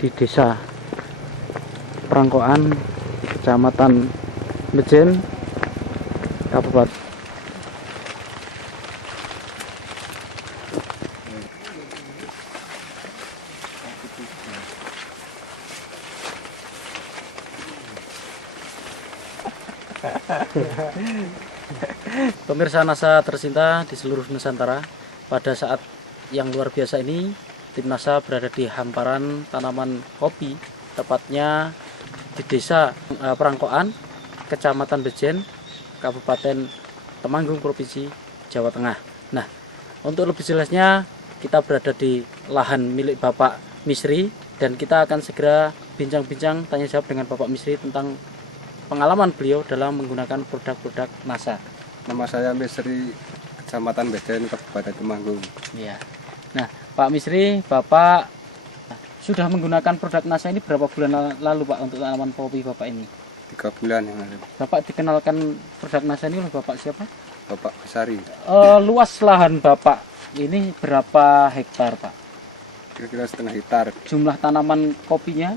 di Desa Prangkoan, Kecamatan Bejen, Kabupaten. Pemirsa NASA tercinta di seluruh Nusantara, pada saat yang luar biasa ini, tim NASA berada di hamparan tanaman kopi, tepatnya di Desa Prangkoan, Kecamatan Bejen, Kabupaten Temanggung, Provinsi Jawa Tengah. Nah, untuk lebih jelasnya, kita berada di lahan milik Bapak Misri, dan kita akan segera bincang-bincang tanya jawab dengan Bapak Misri tentang pengalaman beliau dalam menggunakan produk-produk NASA. Nama saya Misri, Kecamatan Bejen, Kabupaten Temanggung. Ya. Nah, Pak Misri, Bapak sudah menggunakan produk NASA ini berapa bulan lalu, Pak, untuk tanaman kopi Bapak ini? 3 bulan yang lalu. Bapak dikenalkan produk NASA ini oleh Bapak siapa? Bapak Besari. Luas lahan Bapak ini berapa hektar, Pak? Kira-kira setengah hektar. Jumlah tanaman kopinya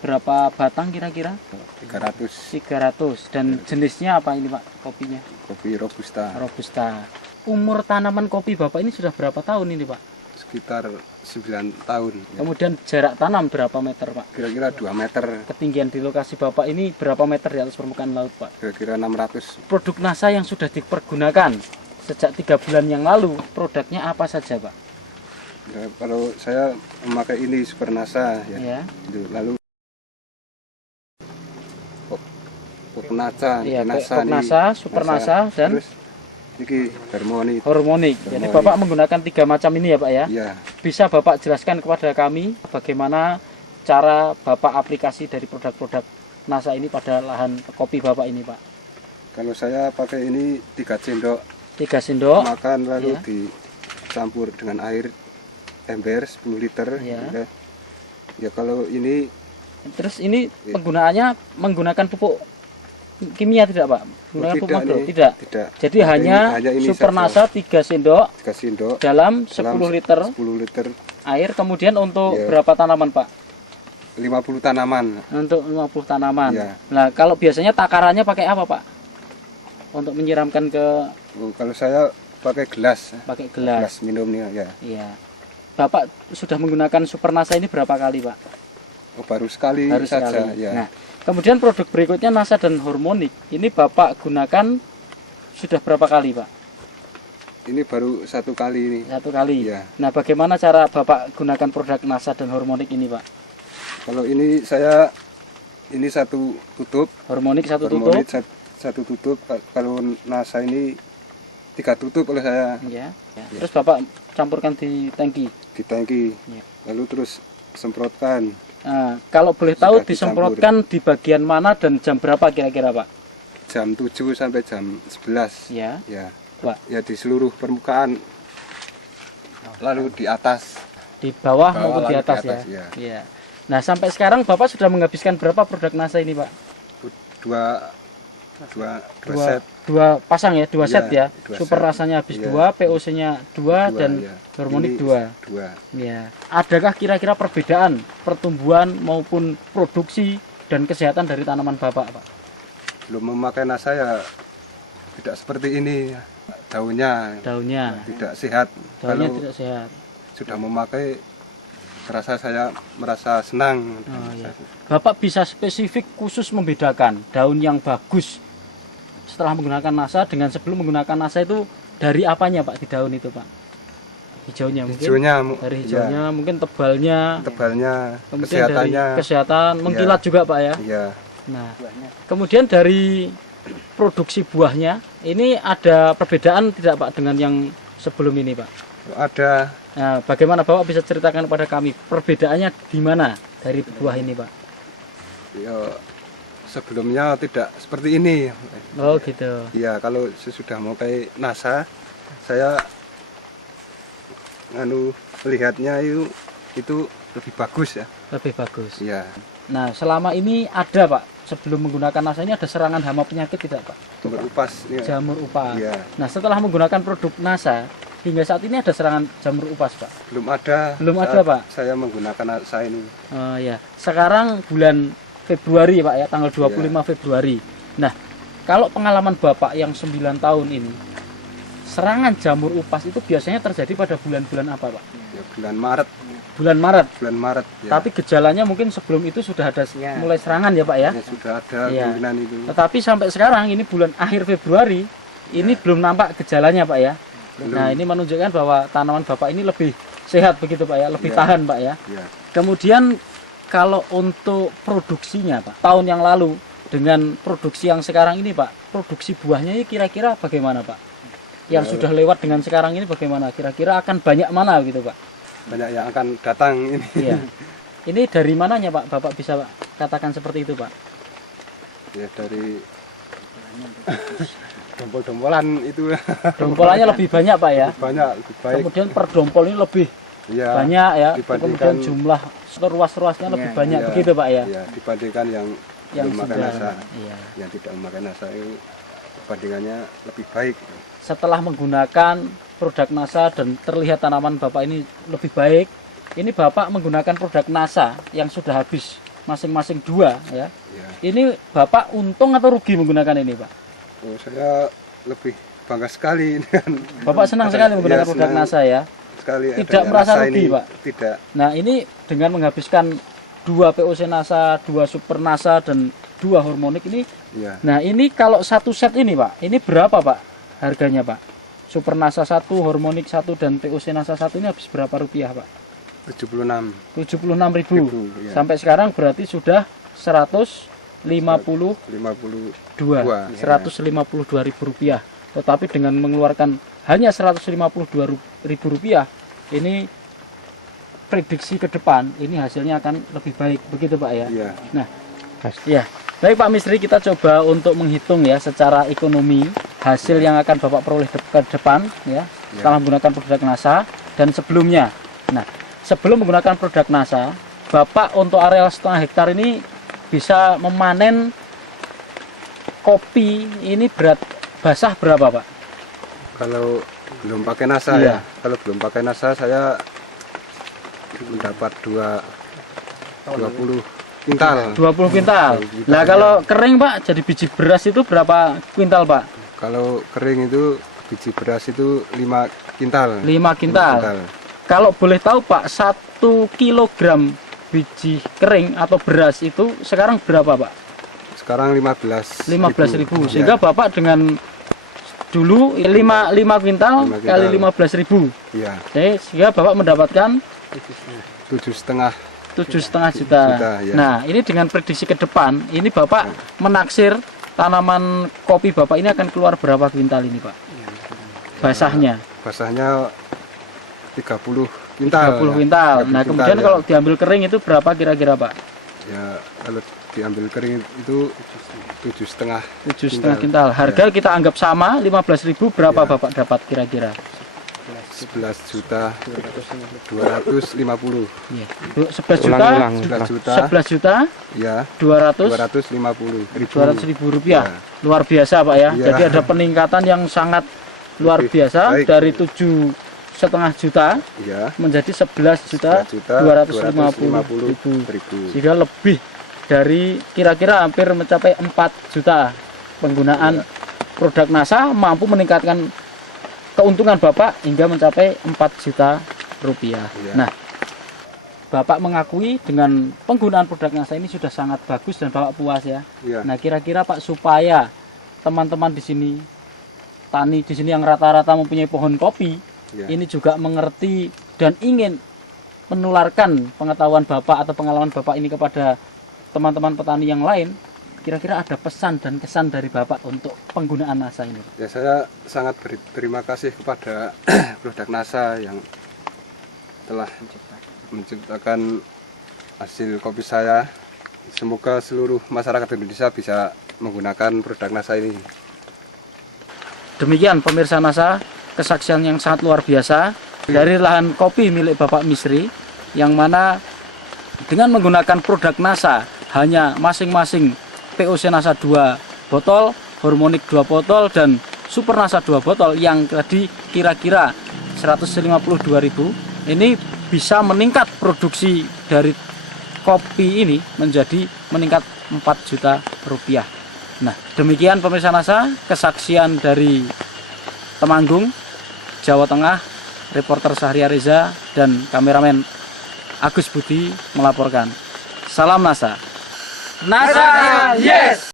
berapa batang kira-kira? 300. 300. Dan jenisnya apa ini, Pak, kopinya? Kopi Robusta. Robusta. Umur tanaman kopi Bapak ini sudah berapa tahun ini, Pak? Sekitar 9 tahun. Ya. Kemudian jarak tanam berapa meter, Pak? Kira-kira 2 meter. Ketinggian di lokasi Bapak ini berapa meter di atas permukaan laut, Pak? Kira-kira 600. Produk NASA yang sudah dipergunakan sejak 3 bulan yang lalu, produknya apa saja, Pak? Ya, kalau saya memakai ini Super NASA ya. Ya. Itu. Lalu Poknasa, Iya, NASA, NASA, Super NASA, dan terus ini Harmoni. Hormonik. Jadi Bapak menggunakan 3 macam ini ya, Pak ya? Iya. Bisa Bapak jelaskan kepada kami bagaimana cara Bapak aplikasi dari produk-produk NASA ini pada lahan kopi Bapak ini, Pak? Kalau saya pakai ini 3 sendok 3 sendok. makan, lalu ya. dicampur dengan air ember 10 liter. Ya. Ya kalau ini Terus ini penggunaannya menggunakan pupuk kimia tidak, Pak? Menggunakan pupuk makro? Tidak. Tidak. Jadi hanya ini Super NASA saja. 3 sendok 3 sendok dalam 10 liter 10 liter air. Kemudian untuk Ya. berapa tanaman, Pak? 50 tanaman. Untuk 50 tanaman. Ya. Nah, kalau biasanya takarannya pakai apa, Pak? Untuk menyiramkan ke Kalau saya pakai gelas. pakai gelas. Gelas minum nih ya. Iya. Bapak sudah menggunakan Super NASA ini berapa kali, Pak? Baru sekali Baru saja sekali. ya. Nah, kemudian produk berikutnya NASA dan Hormonik. Ini Bapak gunakan sudah berapa kali, Pak? Ini baru 1 kali ini. 1 kali. Iya. Nah, bagaimana cara Bapak gunakan produk NASA dan Hormonik ini, Pak? Kalau ini saya ini 1 tutup. Hormonik 1 tutup. Hormonit 1 tutup. Kalau NASA ini 3 tutup oleh saya. Ya. Terus Bapak campurkan di tangki. Di tangki. Ya. Lalu terus semprotkan. Nah, kalau boleh tahu Sudah disemprotkan di bagian mana dan jam berapa kira-kira, Pak? Jam 7 sampai jam 11. Ya. Ya. Pak. Ya di seluruh permukaan. Lalu di atas. Di bawah, Bawah maupun di lalu di atas, atas, ya. ya. Iya. Nah, sampai sekarang Bapak sudah menghabiskan berapa produk NASA ini, Pak? Dua set. Dua pasang ya, 2 Iya, set ya. 2 Super set. rasanya habis Iya. 2, POC-nya 2 dan Ya. Hormonik Ini 2. 2. Ya. Adakah kira-kira perbedaan pertumbuhan maupun produksi dan kesehatan dari tanaman Bapak, Pak? Belum memakai NASA ya tidak seperti ini. Daunnya tidak sehat. Daunnya Kalau tidak sehat. sudah memakai saya merasa senang. Oh, ya. Bapak bisa spesifik khusus membedakan daun yang bagus setelah menggunakan NASA dengan sebelum menggunakan NASA itu dari apanya, Pak, di daun itu, Pak? Hijaunya mungkin. Dari hijaunya, ya, mungkin tebalnya, kemudian kesehatannya. dari kesehatan, mengkilat juga, Pak ya. Iya. Nah, kemudian dari produksi buahnya ini ada perbedaan tidak, Pak, dengan yang sebelum ini, Pak? Ada. Nah, bagaimana Bapak bisa ceritakan kepada kami perbedaannya di mana dari buah ini, Pak? Ya, sebelumnya tidak seperti ini. Oh, gitu. Ya, kalau sesudah memakai NASA, saya melihatnya itu lebih bagus ya. Lebih bagus. Iya. Nah, selama ini ada, Pak, sebelum menggunakan NASA ini ada serangan hama penyakit tidak, Pak? Jamur upas. Ya. Jamur upas. Iya. Nah, setelah menggunakan produk NASA, hingga saat ini ada serangan jamur upas, Pak? Belum ada. Belum ada, Pak? Saya menggunakan nasa ini. Oh ya. Sekarang bulan Februari, Pak ya, tanggal 25 Februari. Nah, kalau pengalaman Bapak yang 9 tahun ini, serangan jamur upas itu biasanya terjadi pada bulan-bulan apa, Pak? Ya, bulan Maret. Bulan Maret. Bulan Maret. Ya. Tapi gejalanya mungkin sebelum itu sudah ada mulai serangan ya, Pak ya? Ya, sudah ada Ya. kemungkinan itu. Tetapi sampai sekarang ini bulan akhir Februari, ini belum nampak gejalanya, Pak ya? Belum. Nah, ini menunjukkan bahwa tanaman Bapak ini lebih sehat begitu, Pak ya? Lebih Ya. tahan, Pak ya? Ya. Kemudian kalau untuk produksinya, Pak, tahun yang lalu dengan produksi yang sekarang ini, Pak, produksi buahnya ini kira-kira bagaimana, Pak? Yang Ya. sudah lewat dengan sekarang ini bagaimana? Kira-kira akan banyak mana gitu, Pak? Banyak yang akan datang ini. Iya. Ini dari mananya, Pak? Bapak bisa, Pak, katakan seperti itu, Pak? Ya, dari dompol-dompolan itu. Dompolannya lebih banyak, Pak ya? Banyak, lebih baik. Kemudian per dompol ini lebih Ya, banyak ya. dibandingkan- Kemudian jumlah ruas-ruasnya lebih banyak ya, begitu, Pak ya? ya, dibandingkan yang belum makan sudah. nasa. Iya. Yang tidak memakai nasa itu perbandingannya lebih baik. Setelah menggunakan produk NASA dan terlihat tanaman Bapak ini lebih baik, ini Bapak menggunakan produk NASA yang sudah habis masing-masing 2 ya. Ya. Ini Bapak untung atau rugi menggunakan ini, Pak? Oh, saya lebih bangga sekali dengan Bapak senang sekali menggunakan produk senang NASA ya. sekali Tidak adanya merasa nasa rugi, ini. Pak? Tidak. Nah, ini dengan menghabiskan 2 POC NASA, 2 Super NASA dan 2 hormonik ini. Ya. Nah, ini kalau satu set ini, Pak, ini berapa, Pak? Harganya, Pak? Super NASA 1, hormonik 1 dan POC NASA 1 ini habis berapa rupiah, Pak? 76. 76.000. Ya. Sampai sekarang berarti sudah 152 52. 152.000 rupiah. Tetapi dengan mengeluarkan hanya 152.000 rupiah, ini prediksi ke depan ini hasilnya akan lebih baik, begitu, Pak ya? Iya. Nah, ya. Baik, Pak Misri, kita coba untuk menghitung ya secara ekonomi hasil yang akan Bapak peroleh ke depan ya, setelah menggunakan produk NASA dan sebelumnya. Nah, sebelum menggunakan produk NASA, Bapak untuk areal 1,5 hektar ini bisa memanen kopi ini berat basah berapa, Pak? Kalau belum pakai nasa Iya. ya. Kalau belum pakai nasa saya mendapat 20 kuintal. 20 kuintal. 20 kuintal, Nah, ya. kalau kering, Pak, jadi biji beras itu berapa kuintal, Pak? Kalau kering itu biji beras itu 5 kuintal. 5 kuintal. Kalau boleh tahu, Pak, 1 kilogram biji kering atau beras itu sekarang berapa, Pak? Sekarang 15.000. 15.000. Ya. Sehingga Bapak dengan dulu 5 kuintal 5 kali kuintal. 15.000. Iya. Sehingga Bapak mendapatkan 7,5. 7,5 juta. Ya. Nah, ini dengan prediksi ke depan, ini Bapak menaksir tanaman kopi Bapak ini akan keluar berapa kuintal ini, Pak? Basahnya Basahnya 30 kuintal. 30 kuintal. 30 Nah, kuintal, kemudian ya. kalau diambil kering itu berapa kira-kira, Pak? Ya, kalau diambil kering itu 7,5. 7,5 kuintal. Harga kita anggap sama 15.000, berapa Ya. Bapak dapat kira-kira? 11.250. Iya. 11 juta. 11 juta. 11 juta Ya, 250.000 250.000. rupiah. Ya. Luar biasa, Pak ya. Iya. Jadi ada peningkatan yang sangat luar Lebih biasa baik. dari 7,5 juta Ya. menjadi 11 juta 250.000. Sehingga lebih dari kira-kira hampir mencapai 4 juta penggunaan produk NASA mampu meningkatkan keuntungan Bapak hingga mencapai 4 juta rupiah. Iya. Nah, Bapak mengakui dengan penggunaan produk NASA ini sudah sangat bagus dan Bapak puas ya. Ya. Nah, kira-kira Pak, supaya teman-teman di sini, tani di sini yang rata-rata mempunyai pohon kopi, Ya. ini juga mengerti dan ingin menularkan pengetahuan Bapak atau pengalaman Bapak ini kepada teman-teman petani yang lain, kira-kira ada pesan dan kesan dari Bapak untuk penggunaan NASA ini? Ya, saya sangat berterima kasih kepada produk NASA yang telah menciptakan hasil kopi saya. Semoga seluruh masyarakat Indonesia bisa menggunakan produk NASA ini. Demikian pemirsa NASA, kesaksian yang sangat luar biasa dari lahan kopi milik Bapak Misri, yang mana dengan menggunakan produk NASA hanya masing-masing POC NASA 2 botol, hormonik 2 botol, dan Super NASA 2 botol yang tadi kira-kira 152.000, ini bisa meningkat produksi dari kopi ini menjadi meningkat 4 juta rupiah. Nah, demikian pemirsa NASA, kesaksian dari Temanggung, Jawa Tengah, reporter Sahria Reza dan kameramen Agus Budi melaporkan. Salam NASA. NASA, yes!